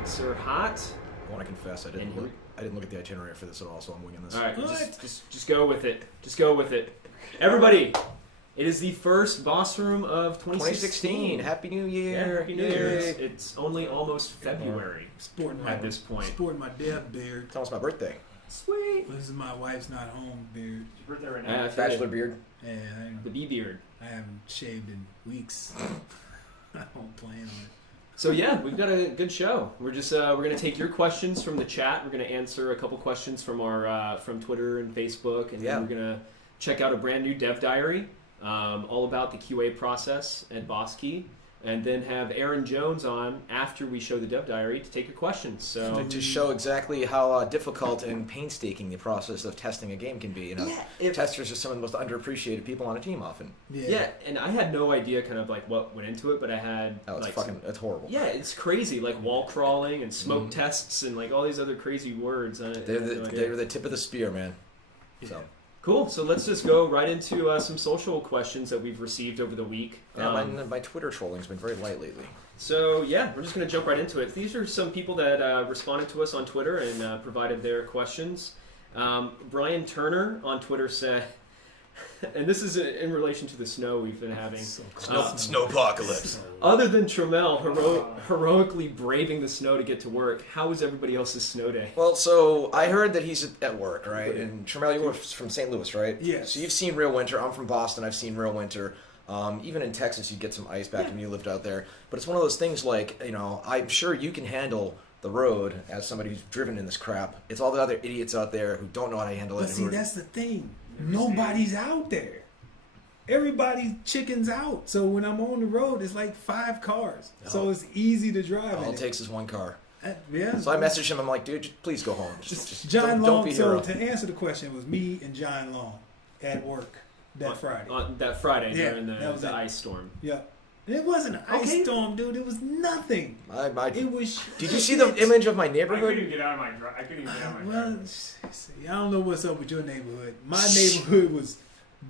Roads are hot. I want to confess, I didn't look at the itinerary for this at all, so I'm winging this. All right, just go with it. Just go with it. Everybody, it is the first boss room of 2016. Happy New Year. Yeah, Happy New Year. It's only almost February at this point. Sporting my death beard. It's almost my birthday. Sweet. This is my wife's not home beard. It's your birthday right now. Bachelor beard. Yeah, The bee beard. I haven't shaved in weeks. I don't plan on it. So yeah, we've got a good show. We're just we're gonna take your questions from the chat. We're gonna answer a couple questions from our from Twitter and Facebook, and then we're gonna check out a brand new dev diary, all about the QA process at Bosky, and then have Aaron Jones on after we show the dev diary to take your questions. So to show exactly how difficult and painstaking the process of testing a game can be. You know, testers are some of the most underappreciated people on a team often. Yeah, and I had no idea kind of like what went into it, but I had it's horrible. Yeah, it's crazy, like wall crawling and smoke tests and like all these other crazy words. They're the tip of the spear, man. So. Cool. So let's just go right into some social questions that we've received over the week. Yeah, my Twitter trolling's been very light lately. So yeah, we're just going to jump right into it. These are some people that responded to us on Twitter and provided their questions. Brian Turner on Twitter said, and this is in relation to the snow we've been having. Snowpocalypse. Other than Trammell heroically braving the snow to get to work, how was everybody else's snow day? Well, so I heard that he's at work, right? And Trammell, you were from St. Louis, right? Yes. So you've seen real winter. I'm from Boston. I've seen real winter. Even in Texas, you get some ice back when you lived out there. But it's one of those things like, you know, I'm sure you can handle the road as somebody who's driven in this crap. It's all the other idiots out there who don't know how to handle it. But see, that's the thing. Nobody's out there. Everybody's chickens out. So when I'm on the road, it's like 5 cars. So it's easy to drive. All it takes is 1 car. Yeah. So I messaged him. I'm like, dude, please go home. Just John don't Long. be a So hero. to answer the question, it was me and John Long at work Friday. On that Friday during that was the it. ice storm. Yeah. It wasn't an ice storm, dude. It was nothing. It was. Did you see the image of my I neighborhood? couldn't even get out of my drive. Well, see, I don't know what's up with your neighborhood. My neighborhood was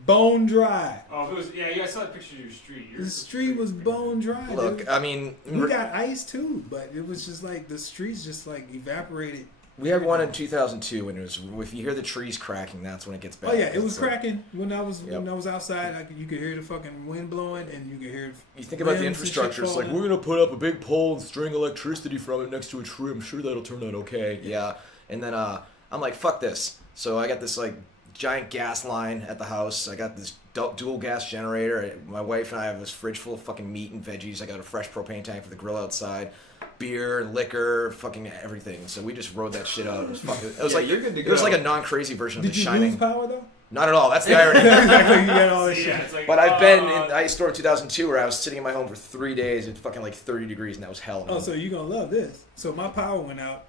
bone dry. Oh, it was. Yeah, I saw the picture of your street. The street was bone dry. Look, dude. I mean, we got ice too, but it was just like the streets just like evaporated. We had one in 2002, and it was if you hear the trees cracking, that's when it gets bad. Oh yeah, it was cracking when I was outside. You could hear the fucking wind blowing, and you could hear. You think about the infrastructure. It's like we're gonna put up a big pole and string electricity from it next to a tree. I'm sure that'll turn out okay. Yeah, and then I'm like, fuck this. So I got this like giant gas line at the house. I got this dual gas generator. My wife and I have this fridge full of fucking meat and veggies. I got a fresh propane tank for the grill outside. Beer, liquor, fucking everything. So we just rode that shit out. It was fucking. It was you're good to it go. was like a non-crazy version of The Shining. Did you lose power though? Not at all. That's the irony. Exactly. You got all this shit. It's like, But I've been in the ice storm 2002 where I was sitting in my home for 3 days. It's fucking like 30 degrees and that was hell. Oh, so you're gonna love this. So my power went out.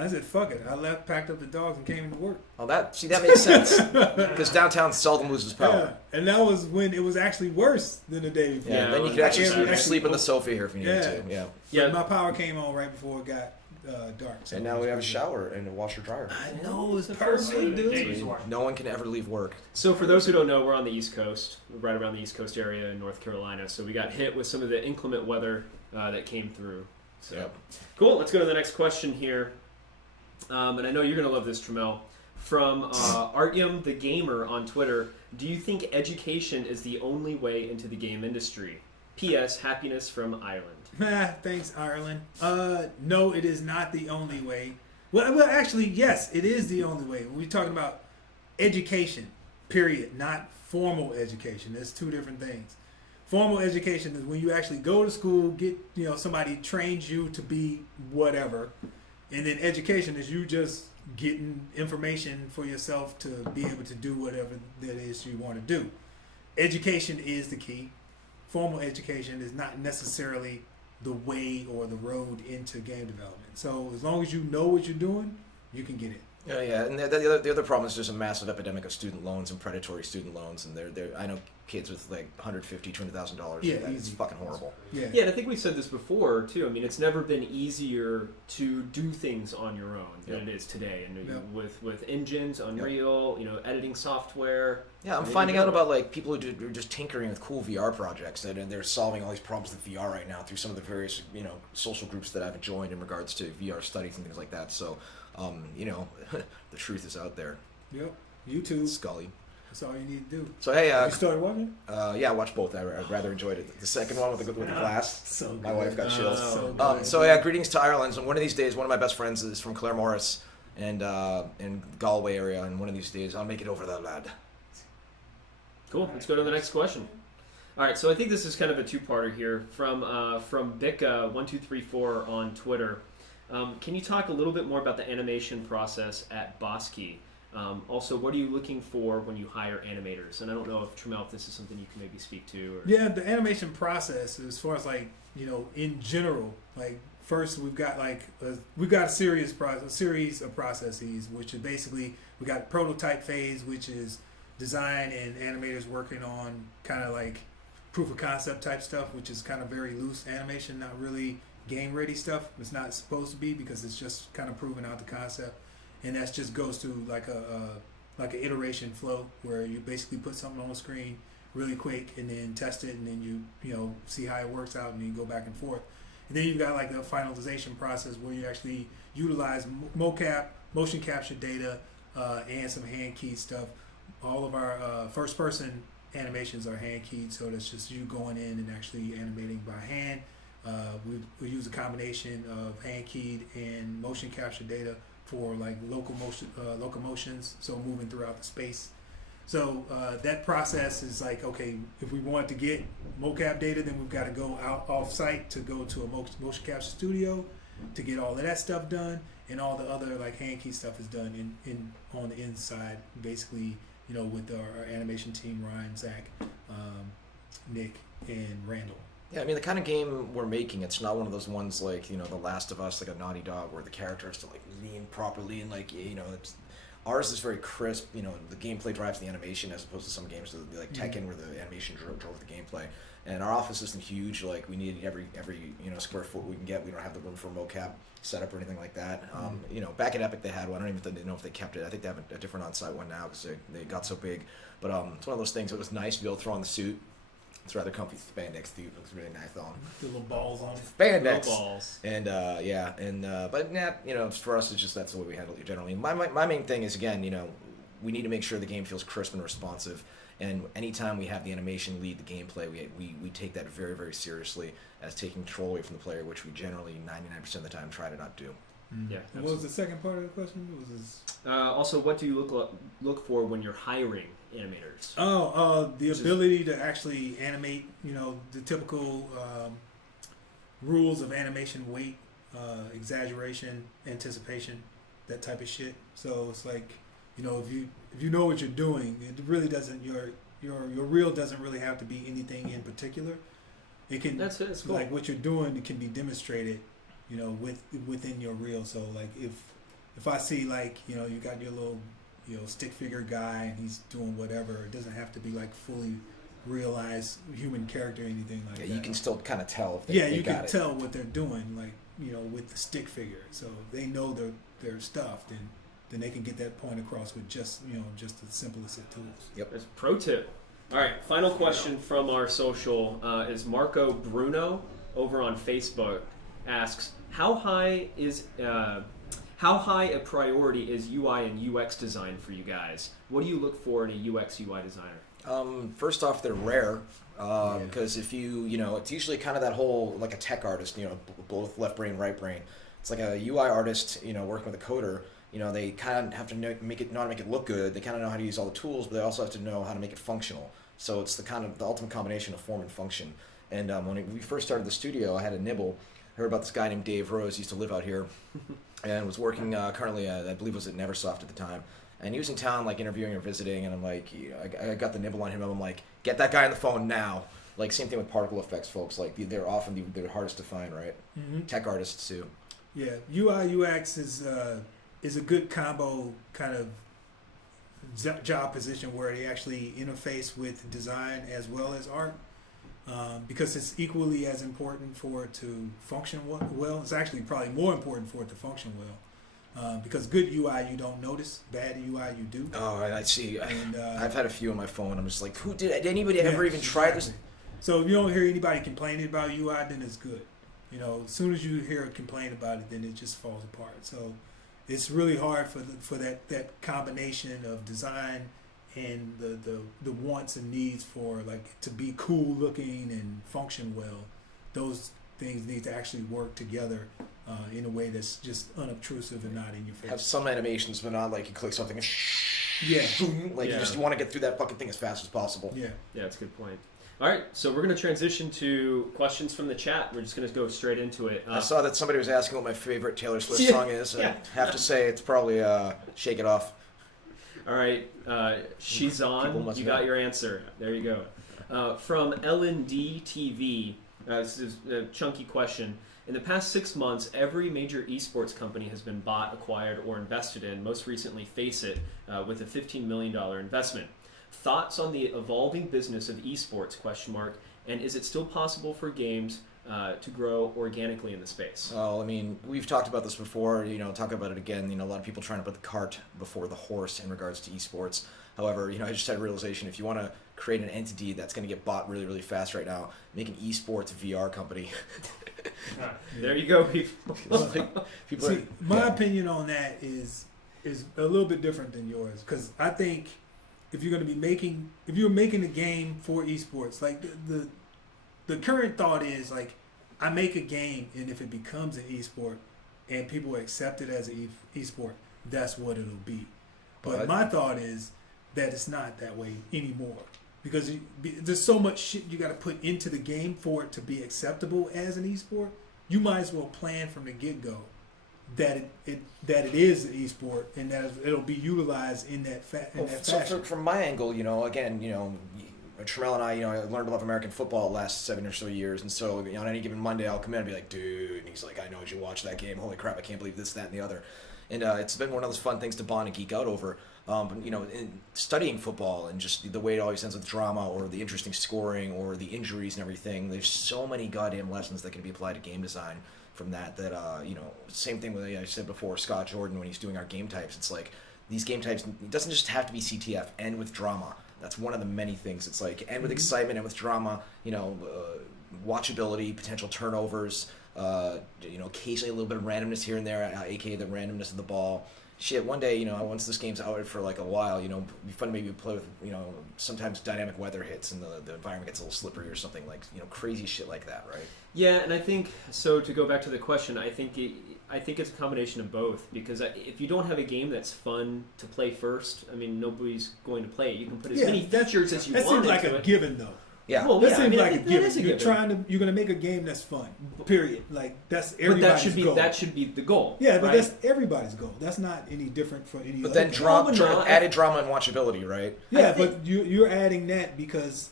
I said, fuck it. I left, packed up the dogs, and came into work. Oh, that makes sense. Because downtown seldom loses power. Yeah, and that was when it was actually worse than the day before. Yeah, then you could actually sleep on the sofa here if you needed to. Yeah. Yeah. My power came on right before it got dark. So and now we have a shower and a washer dryer. I know, it's perfect, dude. No one can ever leave work. So for those who don't know, we're on the East Coast, right around the East Coast area in North Carolina. So we got hit with some of the inclement weather that came through. So cool. Let's go to the next question here. And I know you're going to love this, Trammell. From Artyom the Gamer on Twitter, do you think education is the only way into the game industry? P.S. Happiness from Ireland. Thanks, Ireland. No, it is not the only way. Well, actually, yes, it is the only way. We're talking about education, period, not formal education. There's 2 different things. Formal education is when you actually go to school, get somebody trains you to be whatever. And then education is you just getting information for yourself to be able to do whatever that is you want to do. Education is the key. Formal education is not necessarily the way or the road into game development. So as long as you know what you're doing, you can get it. Yeah, and the other problem is there's a massive epidemic of student loans and predatory student loans, and I know kids with like $150,000, $200,000. Yeah, it's easy. fucking horrible. Yeah. Yeah, and I think we said this before too. I mean, it's never been easier to do things on your own than it is today. And with engines, Unreal, editing software. Yeah, I'm finding out about like people who are just tinkering with cool VR projects, and they're solving all these problems with VR right now through some of the various social groups that I've joined in regards to VR studies and things like that. So, the truth is out there. Yep. YouTube. Scully. That's all you need to do. So hey, you started watching? Yeah, I watched both. I rather enjoyed it. The second one with the glass. So good. My wife got chills. So yeah, greetings to Ireland. And one of these days, one of my best friends is from Claremorris and in Galway area. And one of these days, I'll make it over that lad. Cool. Let's go to the next question. All right. So I think this is kind of a two-parter here from Bic1234 on Twitter. Can you talk a little bit more about the animation process at Bosky? Also, what are you looking for when you hire animators? And I don't know if Tramel, if this is something you can maybe speak to. Or... Yeah, the animation process, as far as like in general, like first we've got a series of processes, which is basically we got prototype phase, which is design and animators working on kind of like proof of concept type stuff, which is kind of very loose animation, not really game ready stuff. It's not supposed to be because it's just kind of proving out the concept. And that just goes through like an iteration flow where you basically put something on the screen really quick and then test it and then you see how it works out and then you go back and forth. And then you've got like the finalization process where you actually utilize mocap, motion capture data, and some hand keyed stuff. All of our first person animations are hand keyed, so that's just you going in and actually animating by hand. We use a combination of hand keyed and motion capture data for like locomotions, so moving throughout the space. So that process is like, okay, if we want to get mocap data, then we've got to go out off site to go to a motion capture studio to get all of that stuff done, and all the other like hand key stuff is done in on the inside, basically, with our animation team, Ryan, Zach, Nick, and Randall. Yeah, I mean, the kind of game we're making, it's not one of those ones like, The Last of Us, like a Naughty Dog, where the character has to like lean properly and like, ours is very crisp. The gameplay drives the animation as opposed to some games like Tekken where the animation drove the gameplay. And our office isn't huge. Like we need every square foot we can get. We don't have the room for mocap setup or anything like that. Back at Epic they had one. I don't even know if they kept it. I think they have a different on-site one now because they got so big. But it's one of those things. It was nice to be able to throw on the suit. It's rather comfy spandex too. It looks really nice on. The little balls on it. Spandex. Little balls. And but yeah, for us it's just that's the way we handle it generally. My main thing is again, we need to make sure the game feels crisp and responsive. And anytime we have the animation lead the gameplay, we take that very, very seriously as taking control away from the player, which we generally 99% of the time try to not do. Yeah. And what was the second part of the question? Also, what do you look for when you're hiring animators? The ability to actually animate, the typical rules of animation, weight, exaggeration, anticipation, that type of shit. So it's like, if you know what you're doing, it really doesn't your reel doesn't really have to be anything in particular. It can That's it. It's cool. Like what you're doing, it can be demonstrated, within your reel. So like if I see like you got your little stick figure guy and he's doing whatever, it doesn't have to be like fully realized human character or anything like that. You can still kind of tell if they you got can it. tell what they're doing, like with the stick figure. So if they know their stuff, then they can get that point across with just the simplest of tools. Yep. There's a pro tip. All right, final question from our social is Marco Bruno over on Facebook asks, how high a priority is UI and UX design for you guys? What do you look for in a UX UI designer? First off, they're rare because if it's usually kind of that whole like a tech artist, both left brain, right brain. It's like a UI artist, working with a coder. They kind of have to know how to make it look good. They kind of know how to use all the tools, but they also have to know how to make it functional. So it's the ultimate combination of form and function. And when we first started the studio, I had a nibble. I heard about this guy named Dave Rose. He used to live out here and was working currently, I believe, was at Neversoft at the time. And he was in town, like interviewing or visiting. And I'm like, I got the nibble on him. I'm like, get that guy on the phone now. Like same thing with particle effects, folks. Like they're often the hardest to find, right? Mm-hmm. Tech artists too. Yeah, UI UX is a good combo kind of job position where they actually interface with design as well as art, because it's equally as important for it to function well. It's actually probably more important for it to function well, because good UI you don't notice, bad UI you do. Oh, I see. And, I've had a few on my phone. I'm just like, did anybody ever even try this? So if you don't hear anybody complaining about UI, then it's good. As soon as you hear a complaint about it, then it just falls apart. So it's really hard for that combination of design and the wants and needs for like to be cool looking and function well. Those things need to actually work together in a way that's just unobtrusive and not in your face. Have some animations, but not like you click something and you just want to get through that fucking thing as fast as possible. Yeah, that's a good point. All right, so we're going to transition to questions from the chat. We're just going to go straight into it. I saw that somebody was asking what my favorite Taylor Swift song is. I have to say it's probably Shake It Off. All right, she's on. You got your answer. There you go. From LND TV, this is a chunky question. In the past 6 months, every major esports company has been bought, acquired, or invested in, most recently Face It, with a $15 million investment. Thoughts on the evolving business of esports, ? And is it still possible for games to grow organically in the space? Well, I mean, we've talked about this before, talk about it again. A lot of people trying to put the cart before the horse in regards to esports. However, I just had a realization, if you want to create an entity that's going to get bought really, really fast right now, make an esports VR company. There you go, people. See, my opinion on that is a little bit different than yours, because I think if you're making a game for esports, like the current thought is like, I make a game, and if it becomes an esport and people accept it as an esport, that's what it'll be. But my thought is that it's not that way anymore, because there's so much shit you got to put into the game for it to be acceptable as an esport. You might as well plan from the get-go that it is an esport, and that it'll be utilized in that fashion. So from my angle, again, Tremel and I learned about American football the last 7 or so years, and so on any given Monday I'll come in and be like, dude, and he's like, I know you watched that game, holy crap, I can't believe this, that, and the other. And it's been one of those fun things to bond and geek out over. In studying football and just the way it always ends with drama or the interesting scoring or the injuries and everything, there's so many goddamn lessons that can be applied to game design from that same thing with, I said before, Scott Jordan, when he's doing our game types, it's like, these game types, it doesn't just have to be CTF, end with drama. That's one of the many things. It's like, end with excitement, end with drama, watchability, potential turnovers, occasionally a little bit of randomness here and there, aka the randomness of the ball. Shit, one day, once this game's out for like a while, it'd be fun to maybe play with, sometimes dynamic weather hits and the environment gets a little slippery or something, like, crazy shit like that, right? Yeah, and I think, so to go back to the question, I think it's a combination of both, because if you don't have a game that's fun to play first, I mean, nobody's going to play it. You can put as many features as you want. That seems like a given, though. Yeah, well, that seems like a given. You're going to make a game that's fun. Period. Like, that's everybody's goal. That should be the goal. Yeah, but right? That's everybody's goal. That's not any different for any. But other then added drama and watchability, right? Yeah, but you're adding that because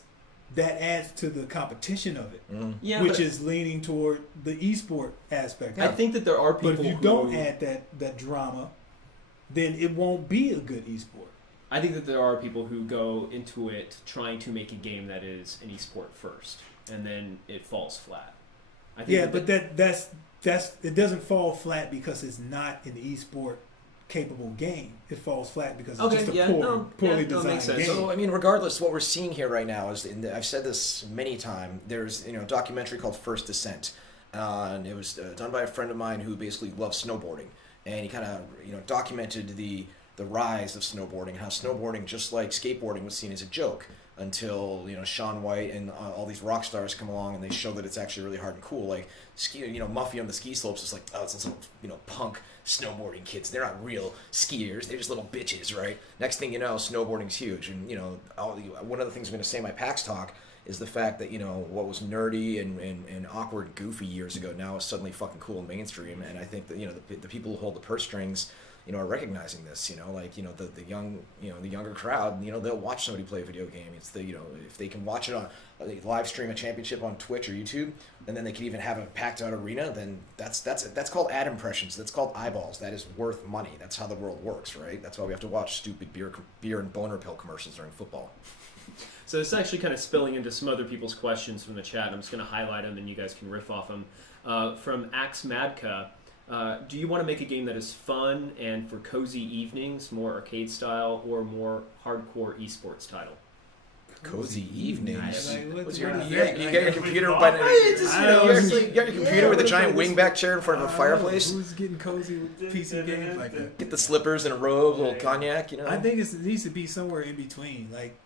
that adds to the competition of it, which is leaning toward the esport aspect. I think that there are people. But if you don't add that drama, then it won't be a good esport. I think that there are people who go into it trying to make a game that is an esport first, and then it falls flat. I think that's it doesn't fall flat because it's not an esport capable game. It falls flat because it's just a poorly designed game. So I mean, regardless, what we're seeing here right now is, I've said this many times. There's a documentary called First Descent, and it was done by a friend of mine who basically loves snowboarding, and he kind of documented the rise of snowboarding, how snowboarding, just like skateboarding, was seen as a joke until Shaun White and all these rock stars come along and they show that it's actually really hard and cool. Like Muffy on the ski slopes is like, oh, it's some punk snowboarding kids. They're not real skiers. They're just little bitches, right? Next thing you know, snowboarding's huge. And one of the things I'm going to say in my PAX talk is the fact that, you know, what was nerdy and awkward and goofy years ago now is suddenly fucking cool and mainstream. And I think that, you know, the people who hold the purse strings, you know, are recognizing this, you know, like, you know, the young, you know, the younger crowd, you know, they'll watch somebody play a video game. It's the, you know, if they can watch it on, live stream a championship on Twitch or YouTube, and then they can even have a packed out arena, then that's called ad impressions. That's called eyeballs. That is worth money. That's how the world works, right? That's why we have to watch stupid beer and boner pill commercials during football. So this is actually kind of spilling into some other people's questions from the chat. I'm just going to highlight them and you guys can riff off them. From Axe Madka, do you want to make a game that is fun and for cozy evenings, more arcade style, or more hardcore esports title? Cozy evenings. Like, What's what your, is you that? got your computer by the, you got your computer with a giant wingback chair in front of a fireplace. Who's getting cozy with PC games like that? Get the slippers and a robe, a little cognac, you know. I think it needs to be somewhere in between. Like,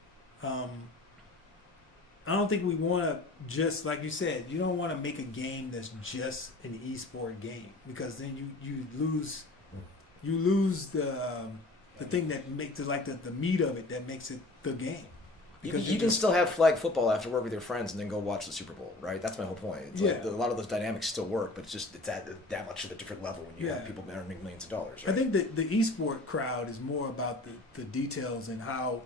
I don't think we want to just, like you said, you don't want to make a game that's just an esport game, because then you lose the thing that makes it, like the meat of it, that makes it the game. Because You can still have flag football after work with your friends and then go watch the Super Bowl, right? That's my whole point. It's like a lot of those dynamics still work, but it's that much of a different level when you have people earning millions of dollars. Right? I think that the esport crowd is more about the details and how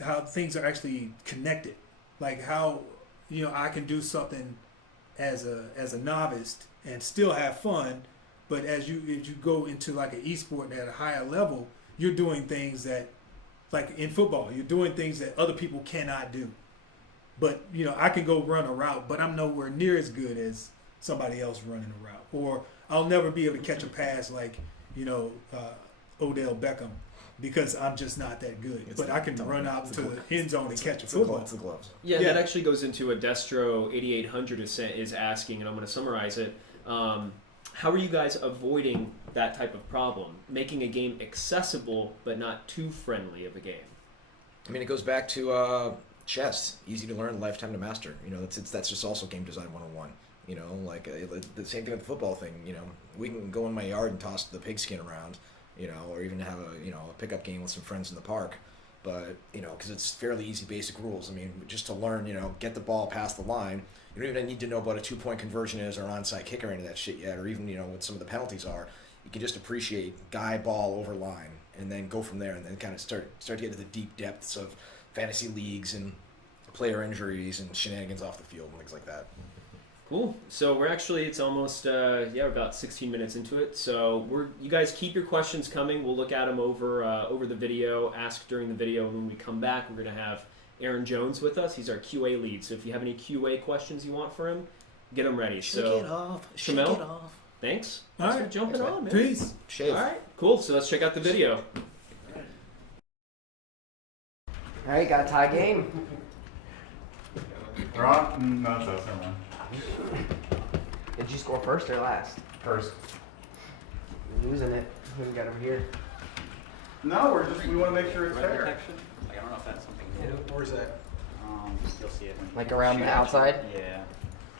how things are actually connected, like how, you know, I can do something as a novice and still have fun, but as you go into like an esport at a higher level, you're doing things that, like in football, you're doing things that other people cannot do. But, you know, I can go run a route, but I'm nowhere near as good as somebody else running a route. Or I'll never be able to catch a pass like, you know, Odell Beckham, because I'm just not that good. But I can run out to the end zone and catch a football. It's the gloves. Yeah, that actually goes into a Destro 8800 is asking, and I'm going to summarize it. How are you guys avoiding that type of problem? Making a game accessible but not too friendly of a game. I mean, it goes back to chess. Easy to learn, lifetime to master. You know, that's just also game design 101. You know, like the same thing with the football thing. You know, we can go in my yard and toss the pigskin around, you know, or even have a pickup game with some friends in the park. But, you know, because it's fairly easy basic rules. I mean, just to learn, you know, get the ball past the line. You don't even need to know what a 2-point conversion is or an onside kick or any of that shit yet, or even, you know, what some of the penalties are. You can just appreciate guy, ball, over line, and then go from there, and then kind of start to get into the deep depths of fantasy leagues and player injuries and shenanigans off the field and things like that. Cool. So it's almost we're about 16 minutes into it. So you guys keep your questions coming. We'll look at them over the video, ask during the video, and when we come back, we're going to have Aaron Jones with us. He's our QA lead. So if you have any QA questions you want for him, get them ready. Shake it off. Thanks. All Thanks right. for jumping on, man. Peace. Shave. All right. Cool. So let's check out the video. All right, got a tie game. They're on? No, it's us. Never mind. Did you score first or last? First. You're losing it. Who we got over here? No, we want to make sure it's Red fair. detection? Like, I don't know if that's something new. Where's that? You'll see it when Like around the outside? Yeah.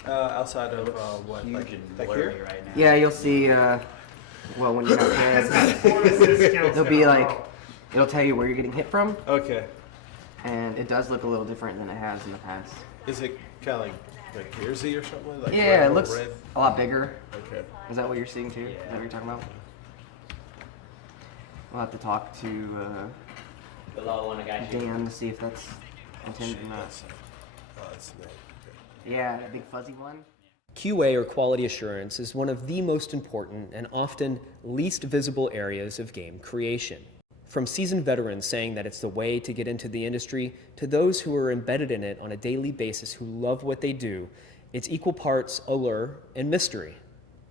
Outside of what? Huge Like and back blurry here? right now. Yeah, you'll see, well, when you're not playing, it'll be like, it'll tell you where you're getting hit from, Okay. and it does look a little different than it has in the past. Is it kind of like jersey or something? Like Yeah, red it or looks red? a lot bigger. Okay. Is that what you're seeing too? Is that what you're talking about? We'll have to talk to The low one I got you. Dan to see if that's intended or not. That's okay. Yeah, that big fuzzy one. QA, or quality assurance, is one of the most important and often least visible areas of game creation. From seasoned veterans saying that it's the way to get into the industry, to those who are embedded in it on a daily basis who love what they do, it's equal parts allure and mystery.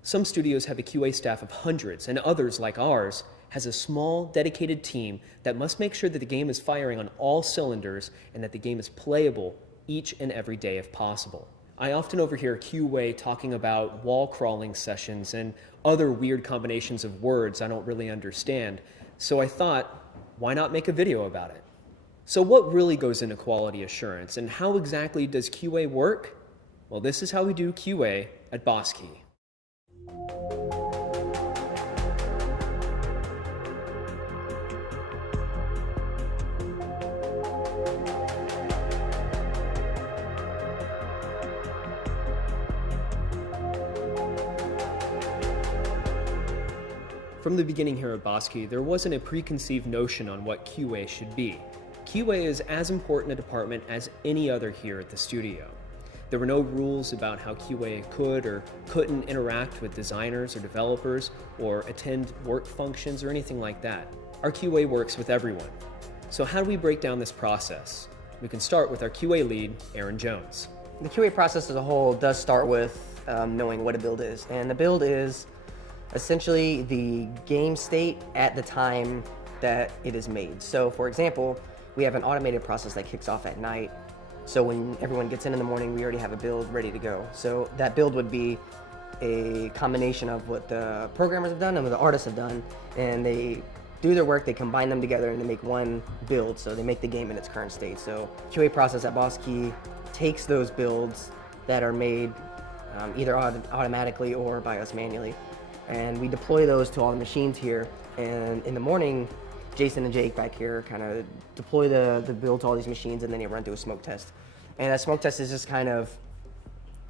Some studios have a QA staff of hundreds, and others, like ours, has a small, dedicated team that must make sure that the game is firing on all cylinders and that the game is playable each and every day if possible. I often overhear QA talking about wall crawling sessions and other weird combinations of words I don't really understand, so I thought, why not make a video about it? So what really goes into quality assurance, and how exactly does QA work? Well, this is how we do QA at Boss Key. From the beginning here at Bosky, there wasn't a preconceived notion on what QA should be. QA is as important a department as any other here at the studio. There were no rules about how QA could or couldn't interact with designers or developers or attend work functions or anything like that. Our QA works with everyone. So how do we break down this process? We can start with our QA lead, Aaron Jones. The QA process as a whole does start with knowing what a build is. And the build is essentially the game state at the time that it is made. So for example, we have an automated process that kicks off at night. So when everyone gets in the morning, we already have a build ready to go. So that build would be a combination of what the programmers have done and what the artists have done. And they do their work, they combine them together and they make one build. So they make the game in its current state. So QA process at Bosky takes those builds that are made either automatically or by us manually. And we deploy those to all the machines here. And in the morning, Jason and Jake back here kind of deploy the build to all these machines, and then they run through a smoke test. And that smoke test is just kind of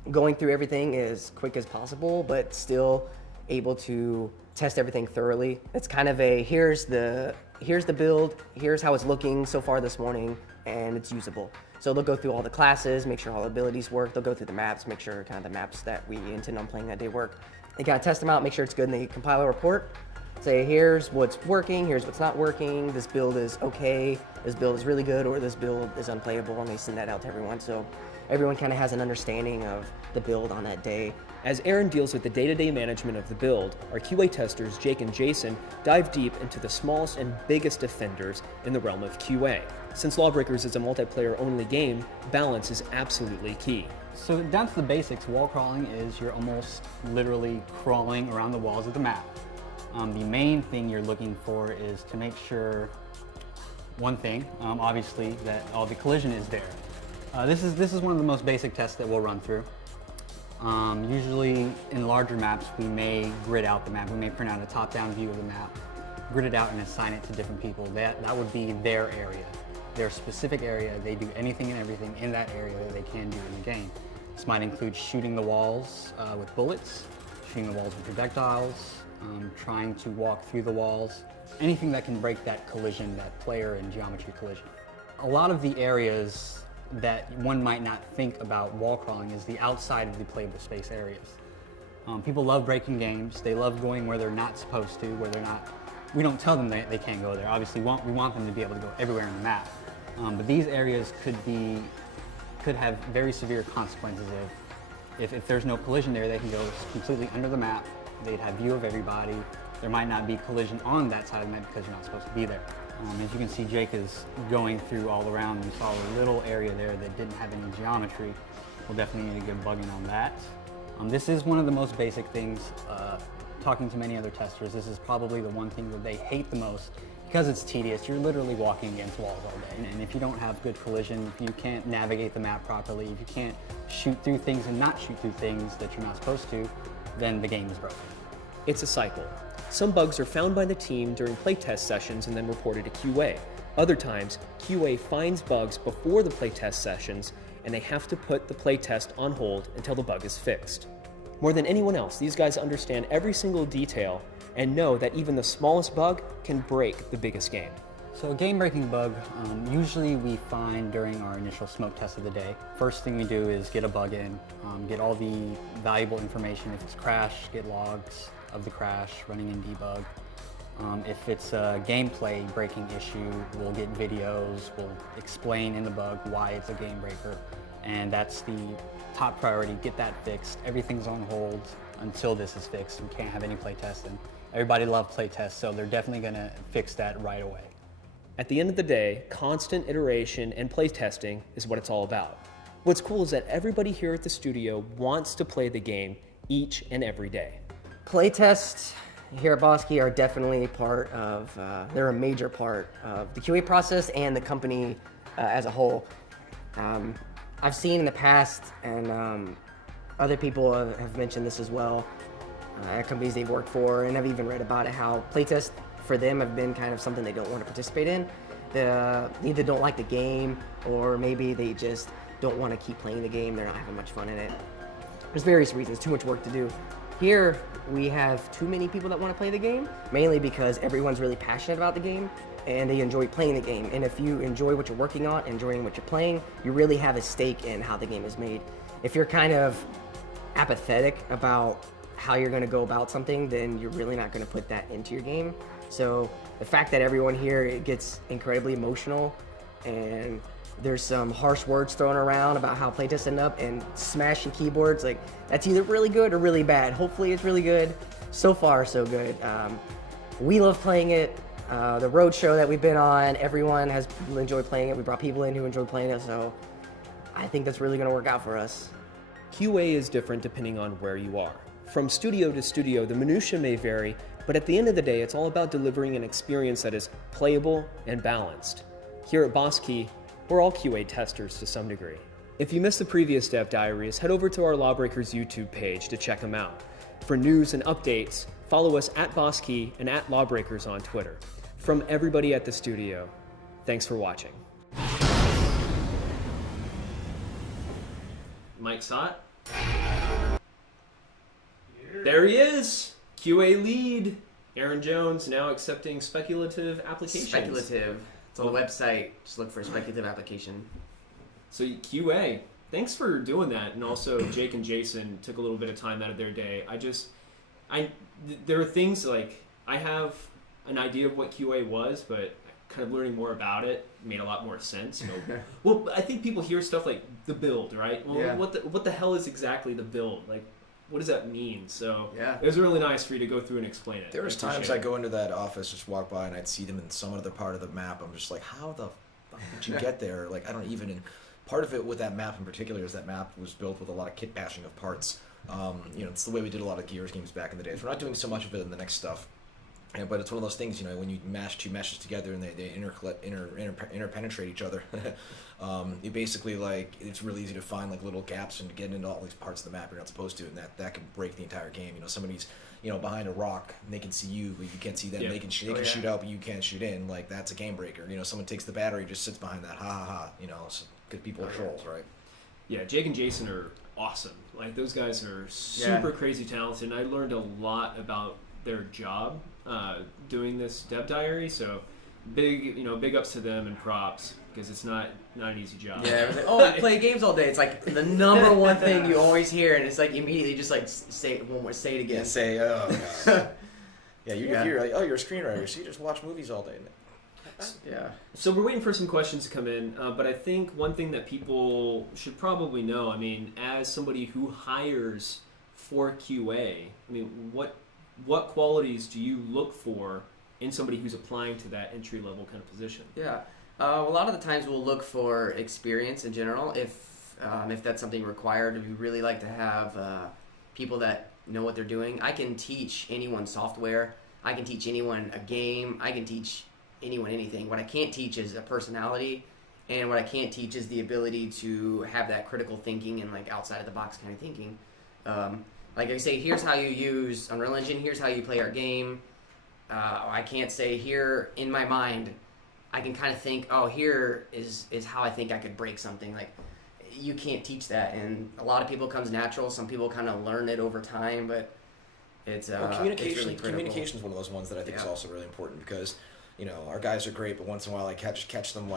going through everything as quick as possible, but still able to test everything thoroughly. It's kind of a here's the build, here's how it's looking so far this morning, and it's usable. So they'll go through all the classes, make sure all the abilities work. They'll go through the maps, make sure kind of the maps that we intend on playing that day work. They kind of test them out, make sure it's good, and they compile a report. Say, here's what's working, here's what's not working, this build is okay, this build is really good, or this build is unplayable, and they send that out to everyone. So everyone kind of has an understanding of the build on that day. As Aaron deals with the day-to-day management of the build, our QA testers, Jake and Jason, dive deep into the smallest and biggest offenders in the realm of QA. Since LawBreakers is a multiplayer-only game, balance is absolutely key. So down to the basics, wall crawling is you're almost literally crawling around the walls of the map. The main thing you're looking for is to make sure, one thing, obviously, that all the collision is there. This is one of the most basic tests that we'll run through. Usually in larger maps, we may grid out the map. We may print out a top-down view of the map, grid it out and assign it to different people. That would be their area, their specific area. They do anything and everything in that area that they can do in the game. This might include shooting the walls with bullets, shooting the walls with projectiles, trying to walk through the walls, anything that can break that collision, that player and geometry collision. A lot of the areas that one might not think about wall crawling is the outside of the playable space areas. People love breaking games. They love going where they're not supposed to, where they're not. We don't tell them they can't go there. Obviously, we want them to be able to go everywhere on the map. But these areas could have very severe consequences if there's no collision there. They can go completely under the map. They'd have view of everybody. There might not be collision on that side of the map because you're not supposed to be there. As you can see, Jake is going through all around. We saw a little area there that didn't have any geometry. We'll definitely need a good bugging on that. This is one of the most basic things. Talking to many other testers, this is probably the one thing that they hate the most because it's tedious. You're literally walking against walls all day. And if you don't have good collision, if you can't navigate the map properly, if you can't shoot through things and not shoot through things that you're not supposed to, then the game is broken. It's a cycle. Some bugs are found by the team during playtest sessions and then reported to QA. Other times, QA finds bugs before the playtest sessions, and they have to put the playtest on hold until the bug is fixed. More than anyone else, these guys understand every single detail and know that even the smallest bug can break the biggest game. So a game-breaking bug, usually we find during our initial smoke test of the day. First thing we do is get a bug in, get all the valuable information. If it's crash, get logs of the crash, running in debug. If it's a gameplay breaking issue, we'll get videos, we'll explain in the bug why it's a game breaker. And that's the top priority, get that fixed. Everything's on hold until this is fixed. We can't have any play testing. Everybody loves play tests, so they're definitely gonna fix that right away. At the end of the day, constant iteration and play testing is what it's all about. What's cool is that everybody here at the studio wants to play the game each and every day. Playtests here at Bosky are definitely part of, they're a major part of the QA process and the company as a whole. I've seen in the past, and other people have mentioned this as well, at companies they've worked for, and I've even read about it, how playtests for them have been kind of something they don't want to participate in. They either don't like the game, or maybe they just don't want to keep playing the game. They're not having much fun in it. There's various reasons, too much work to do. Here, we have too many people that want to play the game, mainly because everyone's really passionate about the game and they enjoy playing the game. And if you enjoy what you're working on, enjoying what you're playing, you really have a stake in how the game is made. If you're kind of apathetic about how you're going to go about something, then you're really not going to put that into your game. So the fact that everyone here, it gets incredibly emotional, and there's some harsh words thrown around about how playtests end up and smashing keyboards, like that's either really good or really bad. Hopefully it's really good. So far, so good. We love playing it. The road show that we've been on, everyone has enjoyed playing it. We brought people in who enjoyed playing it, so I think that's really going to work out for us. QA is different depending on where you are. From studio to studio, the minutia may vary, but at the end of the day, it's all about delivering an experience that is playable and balanced. Here at Boss Key, we're all QA testers to some degree. If you missed the previous Dev Diaries, head over to our LawBreakers YouTube page to check them out. For news and updates, follow us at Boss Key and at LawBreakers on Twitter. From everybody at the studio, thanks for watching. Mike Sott. There he is, QA lead. Aaron Jones now accepting speculative applications. Speculative. It's on the website. Just look for a speculative application. So QA, thanks for doing that. And also Jake and Jason took a little bit of time out of their day. There are things like, I have an idea of what QA was, but kind of learning more about it made a lot more sense. You know? Well, I think people hear stuff like the build, right? Well, Yeah. what the hell is exactly the build? Like, what does that mean? So Yeah. it was really nice for you to go through and explain it. There was I appreciate times it. I go into that office, just walk by, and I'd see them in some other part of the map. I'm just like, how the fuck did you get there? Like, I don't even. And part of it with that map in particular is that map was built with a lot of kit bashing of parts. It's the way we did a lot of Gears games back in the days. We're not doing so much of it in the next stuff. Yeah, but it's one of those things, when you mash two meshes together and they interpenetrate each other, you basically, it's really easy to find, little gaps and get into all these parts of the map you're not supposed to, and that can break the entire game. Somebody's, behind a rock, and they can see you, but you can't see them. Yeah. They can shoot out, but you can't shoot in. That's a game breaker. Someone takes the battery, just sits behind that, ha ha ha, because people are trolls, right? Yeah, Jake and Jason are awesome. Those guys are super crazy talented, and I learned a lot about their job doing this Dev Diary, so big ups to them and props, because it's not an easy job. Yeah, we play games all day. It's the number one thing you always hear, and it's immediately just say it again. Yeah, say, oh god. You're like, oh, you're a screenwriter, so you just watch movies all day. Yeah. So we're waiting for some questions to come in, but I think one thing that people should probably know, as somebody who hires for QA, what qualities do you look for in somebody who's applying to that entry-level kind of position? Yeah. A lot of the times we'll look for experience in general. If that's something required, we really like to have people that know what they're doing. I can teach anyone software. I can teach anyone a game. I can teach anyone anything. What I can't teach is a personality, and what I can't teach is the ability to have that critical thinking and outside of the box kind of thinking. Like I say, here's how you use Unreal Engine, here's how you play our game. I can't say here in my mind, I can kind of think, oh, here is how I think I could break something. You can't teach that, and a lot of people comes natural. Some people kind of learn it over time, but it's communication. it's really critical. Communication is one of those ones that I think is also really important, because our guys are great, but once in a while I catch them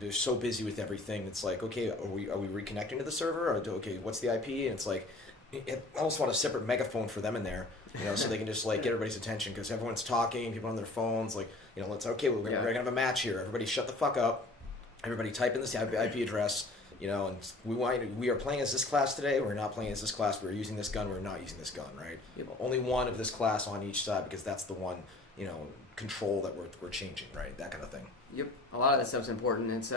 they're so busy with everything. It's okay, are we reconnecting to the server, or okay, what's the IP? And it's I almost want a separate megaphone for them in there, so they can just get everybody's attention, because everyone's talking, people on their phones, we're gonna have a match here. Everybody shut the fuck up. Everybody type in this IP address, and we are playing as this class today. We're not playing as this class. We're using this gun. We're not using this gun, right? Only one of this class on each side, because that's the one, control that we're changing, right? That kind of thing. Yep, a lot of that stuff's important. It's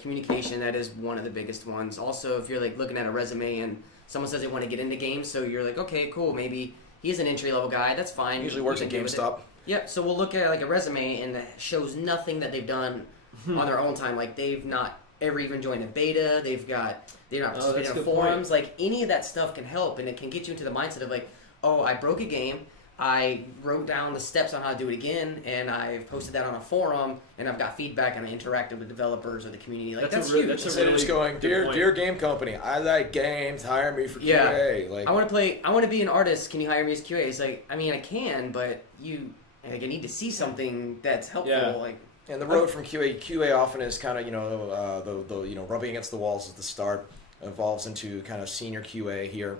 communication. That is one of the biggest ones. Also, if you're looking at a resume and someone says they want to get into games, so you're okay, cool, maybe he's an entry-level guy, that's fine. Usually works at GameStop. Yep, so we'll look at a resume, and that shows nothing that they've done on their own time. They've not ever even joined a beta, they're not participating in forums. Any of that stuff can help, and it can get you into the mindset of oh, I broke a game, I wrote down the steps on how to do it again, and I've posted that on a forum, and I've got feedback, and I interacted with developers or the community. Like that's huge. Instead of just going, dear game company, I like games, hire me for QA. Like I want to be an artist. Can you hire me as QA? It's like, I mean, I can, but I need to see something that's helpful. Yeah. Like, and the road from QA often is kind of the rubbing against the walls at the start, evolves into kind of senior QA here,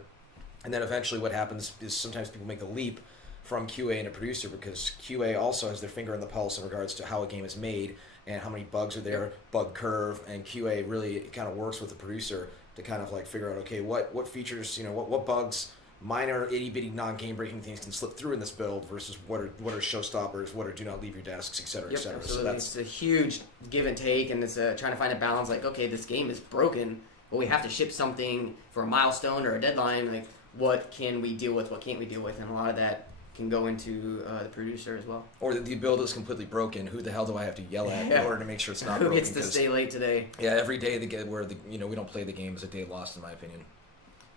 and then eventually what happens is sometimes people make the leap from QA into producer, because QA also has their finger on the pulse in regards to how a game is made and how many bugs are there, bug curve, and QA really kind of works with the producer to kind of like figure out, okay, what features, what bugs, minor itty-bitty non-game breaking things can slip through in this build versus what are showstoppers, what are do not leave your desks, etc., etc. Absolutely. So it's a huge give and take, and it's trying to find a balance. Like, okay, this game is broken, but we have to ship something for a milestone or a deadline. Like, what can we deal with? What can't we deal with? And a lot of that can go into the producer as well. Or the build is completely broken. Who the hell do I have to yell at in order to make sure it's not broken? Who gets to stay late today? Yeah, every day we don't play the game is a day lost, in my opinion.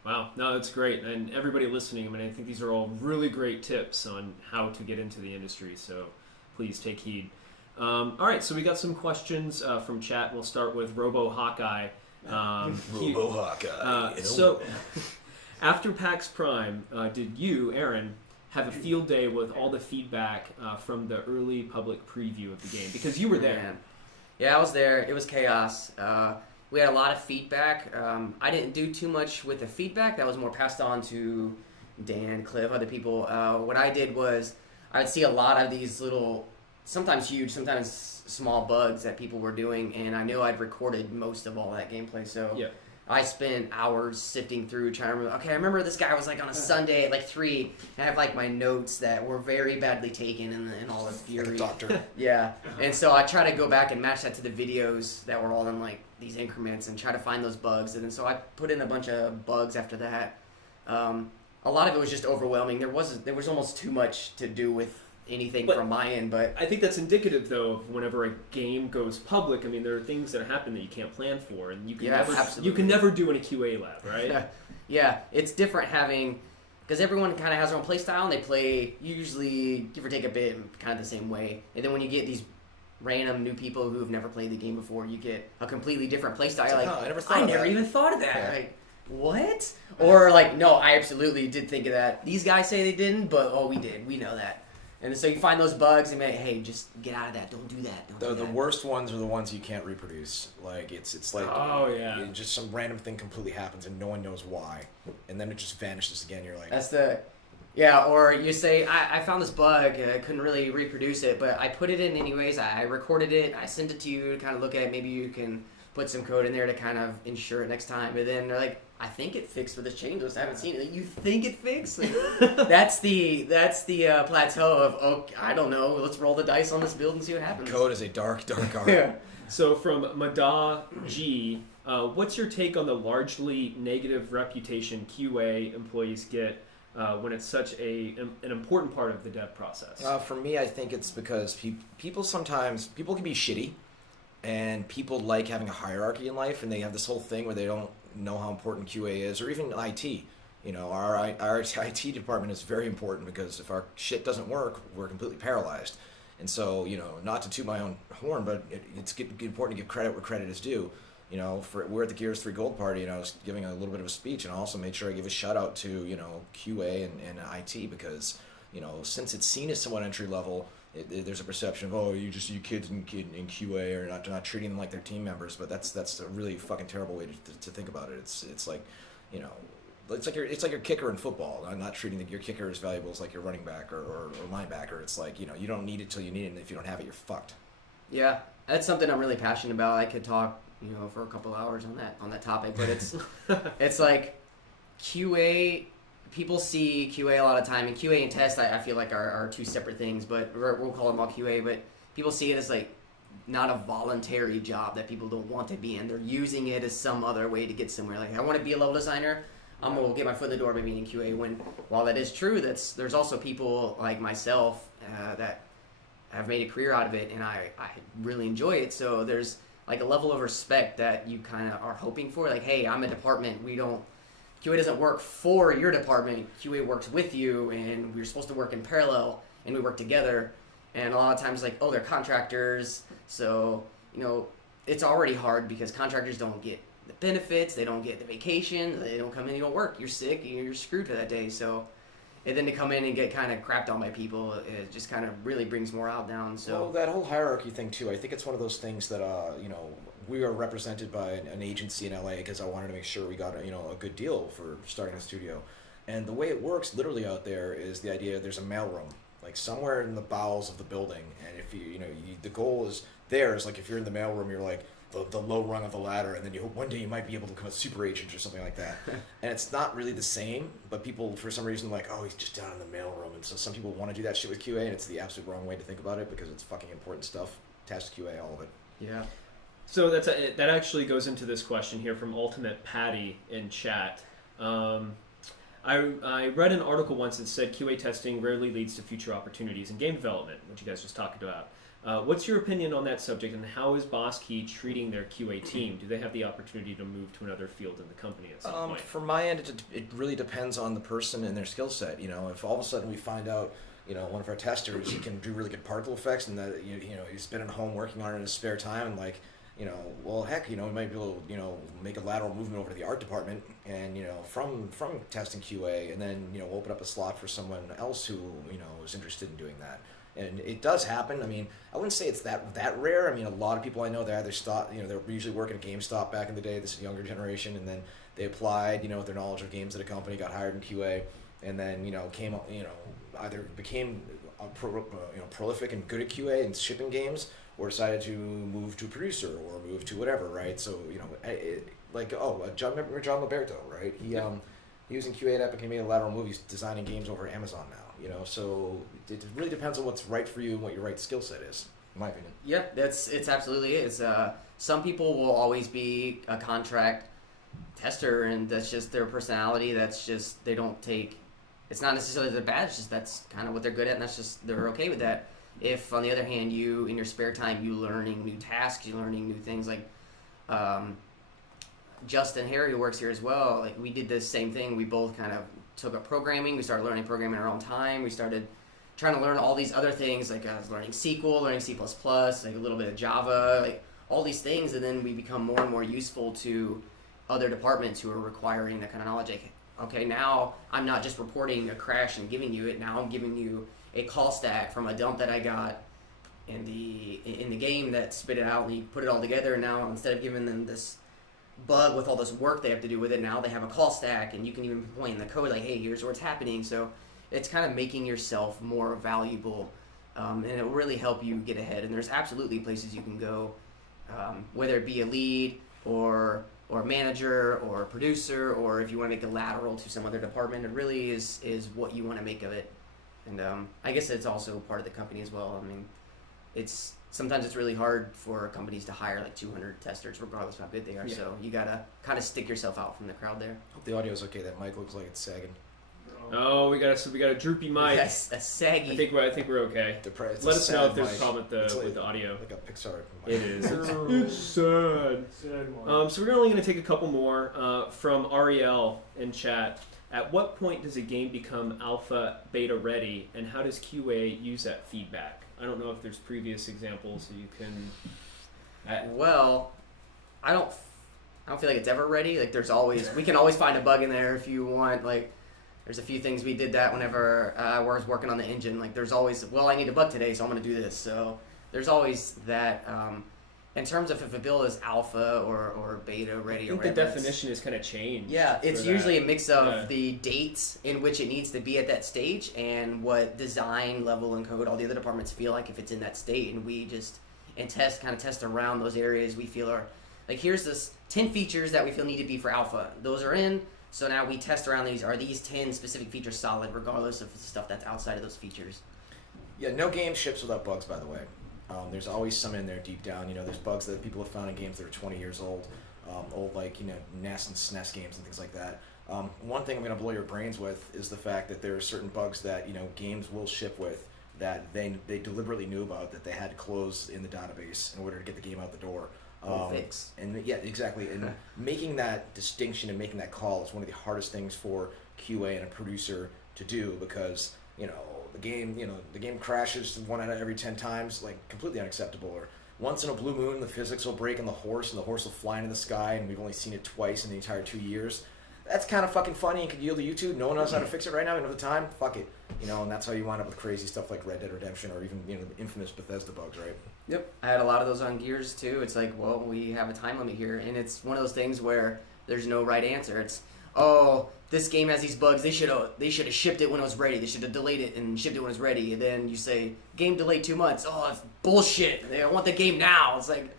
Wow, no, that's great. And everybody listening, I mean, I think these are all really great tips on how to get into the industry, so please take heed. All right, so we got some questions from chat. We'll start with Robo Hawkeye. Robo Hawkeye. So, after PAX Prime, did you, Aaron, have a field day with all the feedback from the early public preview of the game? Because you were there. Man. Yeah, I was there. It was chaos. We had a lot of feedback. I didn't do too much with the feedback. That was more passed on to Dan, Cliff, other people. What I did was I'd see a lot of these little, sometimes huge, sometimes small bugs that people were doing, and I knew I'd recorded most of all that gameplay. So yeah. I spent hours sifting through trying to remember, okay, I remember this guy was like on a Sunday at like 3, and I have like my notes that were very badly taken and all the fury. Like a doctor. Yeah, and so I try to go back and match that to the videos that were all in like these increments and try to find those bugs. And then so I put in a bunch of bugs after that. A lot of it was just overwhelming. There was almost too much to do with anything from my end, but I think that's indicative though of whenever a game goes public. I mean, there are things that happen that you can't plan for, and you can never do in a QA lab, right? Yeah, it's different having, because everyone kind of has their own play style and they play usually give or take a bit kind of the same way. And then when you get these random new people who have never played the game before, you get a completely different play style. Like, I never even thought of that. Yeah. Like, what? Or like, no, I absolutely did think of that. These guys say they didn't, but we did. We know that. And so you find those bugs and be like, hey, just get out of that. Don't do that. The worst ones are the ones you can't reproduce. Like it's like just some random thing completely happens and no one knows why, and then it just vanishes again. You're like, or you say I found this bug, I couldn't really reproduce it, but I put it in anyways. I recorded it, I sent it to you to kind of look at it. Maybe you can put some code in there to kind of ensure it next time. But then they're like, I think it fixed for this change list. I haven't seen it. Like, you think it fixed? Like, that's the plateau of, I don't know. Let's roll the dice on this build and see what happens. Code is a dark art. Yeah. So from Mada G, what's your take on the largely negative reputation QA employees get when it's such an important part of the dev process? For me, I think it's because people can be shitty, and people like having a hierarchy in life, and they have this whole thing where they don't know how important QA is, or even IT. You know, our IT department is very important because if our shit doesn't work, we're completely paralyzed. And so, you know, not to toot my own horn, but it's important to give credit where credit is due. You know, we're at the Gears 3 Gold Party, and I was giving a little bit of a speech, and I also made sure I give a shout out to, you know, QA and IT, because, you know, since it's seen as somewhat entry level, there's a perception of, you kids in QA are not treating them like they're team members, but that's a really fucking terrible way to think about it. It's like, you know, it's like your kicker in football. I'm not treating your kicker as valuable as like your running back or linebacker. It's like, you know, you don't need it till you need it, and if you don't have it, you're fucked. Yeah, that's something I'm really passionate about. I could talk, you know, for a couple hours on that topic, but it's like QA. People see QA a lot of time, and QA and test I feel like are two separate things, but we'll call them all QA. But people see it as like not a voluntary job that people don't want to be in. They're using it as some other way to get somewhere. Like, I want to be a level designer, I'm gonna get my foot in the door by being in QA. When while that is true, there's also people like myself that have made a career out of it, and I really enjoy it. So there's like a level of respect that you kind of are hoping for. Like, hey, I'm a department. We don't QA doesn't work for your department. QA works with you, and we're supposed to work in parallel, and we work together. And a lot of times, like, oh, they're contractors, so, you know, it's already hard because contractors don't get the benefits, they don't get the vacation, they don't come in, you don't work, you're sick, you're screwed for that day. So, and then to come in and get kind of crapped on by people, it just kind of really brings morale down. So well, that whole hierarchy thing too, I think it's one of those things that you know, we are represented by an agency in LA because I wanted to make sure we got a good deal for starting a studio. And the way it works literally out there is the idea there's a mailroom, like somewhere in the bowels of the building, and if the goal is like if you're in the mailroom, you're like the low rung of the ladder, and then you hope one day you might be able to become a super agent or something like that. And it's not really the same, but people for some reason are like, oh, he's just down in the mailroom, and so some people want to do that shit with QA, and it's the absolute wrong way to think about it because it's fucking important stuff. Task QA, all of it. yeah. So that actually goes into this question here from Ultimate Patty in chat. I read an article once that said QA testing rarely leads to future opportunities in game development, which you guys just talked about. What's your opinion on that subject, and how is Boss Key treating their QA team? Do they have the opportunity to move to another field in the company at some point? From my end, it really depends on the person and their skill set. You know, if all of a sudden we find out, you know, one of our testers, he can do really good particle effects, and that you know he's been at home working on it in his spare time, and like, you know, well, heck, you know, we might be able to, you know, make a lateral movement over to the art department, and you know, from testing QA, and then you know, open up a slot for someone else who you know is interested in doing that. And it does happen. I mean, I wouldn't say it's that rare. I mean, a lot of people I know, they either stop, you know, they're usually working at GameStop back in the day. This is a younger generation, and then they applied, you know, with their knowledge of games at a company, got hired in QA, and then you know came, you know, either became prolific and good at QA and shipping games, or decided to move to a producer or move to whatever, right? So you know, John Roberto, right? He was in QA at Epic and made a lateral movies designing games over Amazon now. You know, so it really depends on what's right for you and what your right skill set is, in my opinion. Yeah, it's absolutely is. Some people will always be a contract tester, and that's just their personality. That's just, they don't take. It's not necessarily their bad. It's just that's kind of what they're good at, and that's just, they're okay with that. If on the other hand, you in your spare time, you learning new tasks, you learning new things, like Justin Harry, who works here as well, like we did this same thing. We both kind of took up programming. We started learning programming in our own time. We started trying to learn all these other things, like I was learning SQL, learning C++, like a little bit of Java, like all these things, and then we become more and more useful to other departments who are requiring that kind of knowledge. Like, okay, now I'm not just reporting a crash and giving you it. Now I'm giving you a call stack from a dump that I got in the game that spit it out, and you put it all together. And now instead of giving them this bug with all this work they have to do with it, now they have a call stack, and you can even point in the code like, hey, here's what's happening. So it's kind of making yourself more valuable, and it will really help you get ahead. And there's absolutely places you can go, whether it be a lead or manager or producer, or if you want to make a lateral to some other department. It really is what you want to make of it. And I guess it's also part of the company as well. I mean, sometimes it's really hard for companies to hire like 200 testers, regardless of how good they are. Yeah. So you gotta kind of stick yourself out from the crowd there. Hope the audio's okay. That mic looks like it's sagging. Oh, we got a droopy mic. Yes, a saggy. I think we're okay. Let us know if there's a problem with the audio. Like a Pixar mic. It is. It's sad. So we're only going to take a couple more from Ariel in chat. At what point does a game become alpha, beta ready, and how does QA use that feedback? I don't know if there's previous examples so you can. Well, I don't feel like it's ever ready. Like we can always find a bug in there if you want. Like there's a few things we did that whenever I was working on the engine. Like there's always, well, I need a bug today, so I'm gonna do this. So there's always that. In terms of if a build is alpha or beta ready, I think the definition is kind of changed. Yeah, it's usually a mix of the dates in which it needs to be at that stage and what design level and code all the other departments feel like if it's in that state, and we just test around those areas we feel are like, here's this 10 features that we feel need to be for alpha. Those are in. So now we test around these. Are these 10 specific features solid, regardless of the stuff that's outside of those features? Yeah, no game ships without bugs, by the way. There's always some in there deep down. You know, there's bugs that people have found in games that are 20 years old, like, you know, NES and SNES games and things like that. One thing I'm going to blow your brains with is the fact that there are certain bugs that, you know, games will ship with that they deliberately knew about, that they had to close in the database in order to get the game out the door. Fix. And yeah, exactly. And making that distinction and making that call is one of the hardest things for QA and a producer to do, because the game crashes 1 out of every 10 times, like completely unacceptable. Or once in a blue moon, the physics will break in the horse, and the horse will fly into the sky, and we've only seen it twice in the entire 2 years. That's kind of fucking funny and could yield to YouTube. No one knows how to fix it right now. We know the time. Fuck it. And that's how you wind up with crazy stuff like Red Dead Redemption, or even the infamous Bethesda bugs, right? Yep. I had a lot of those on Gears too. It's like, well, we have a time limit here, and it's one of those things where there's no right answer. It's, oh, this game has these bugs. They should have shipped it when it was ready. They should have delayed it and shipped it when it was ready. And then you say, game delayed 2 months. Oh, it's bullshit. I want the game now. It's like,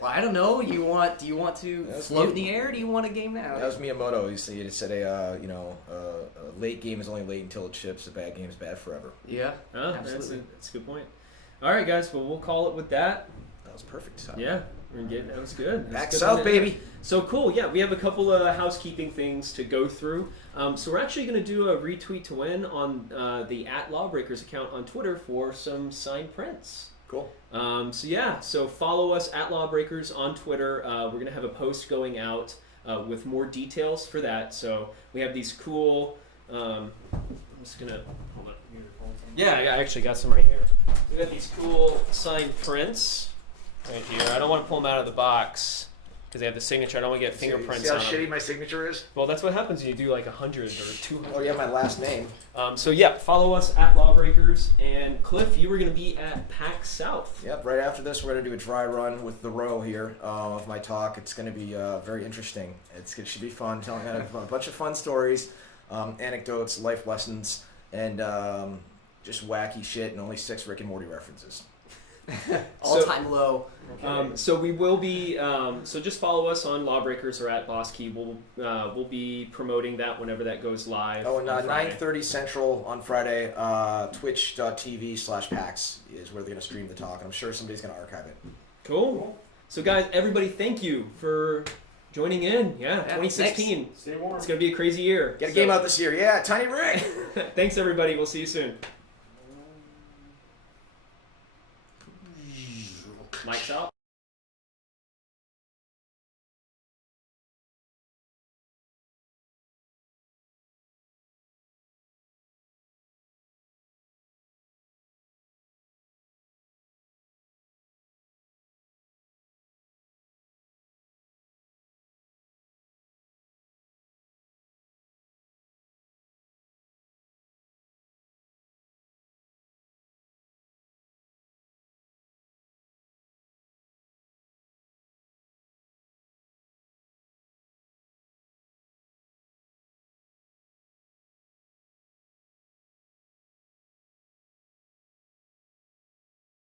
well, I don't know. Do you want to float in the air? Or do you want a game now? That was Miyamoto. He said a late game is only late until it ships. A bad game is bad forever. Yeah, absolutely. That's a good point. All right, guys. Well, we'll call it with that. That was perfect. Yeah, that was good. Back south, baby. So cool. Yeah, we have a couple of housekeeping things to go through. So we're actually going to do a retweet to win on the @LawBreakers account on Twitter for some signed prints. Cool. So follow us @LawBreakers on Twitter. We're going to have a post going out with more details for that. So we have these cool. I'm just gonna hold on. Yeah, I actually got some right here. We got these cool signed prints right here. I don't want to pull them out of the box because they have the signature. I don't want to get fingerprints see how on them. shitty my signature is? Well, that's what happens when you do like 100 or 200. Oh, you have my last name. Follow us @LawBreakers. And Cliff, you were going to be at PAX South. Yep, right after this, we're going to do a dry run with the row here of my talk. It's going to be very interesting. It should be fun, telling a bunch of fun stories, anecdotes, life lessons, and just wacky shit, and only 6 Rick and Morty references. All-time low. So we will be. So just follow us on LawBreakers or @BossKey. We'll be promoting that whenever that goes live. Oh, and 9:30 Central on Friday. Twitch.tv/PAX is where they're going to stream the talk. And I'm sure somebody's going to archive it. Cool. So guys, everybody, thank you for joining in. Yeah, 2016. Stay warm. It's going to be a crazy year. Get a game out this year. Yeah, Tiny Rick. Thanks everybody. We'll see you soon. Mike's out.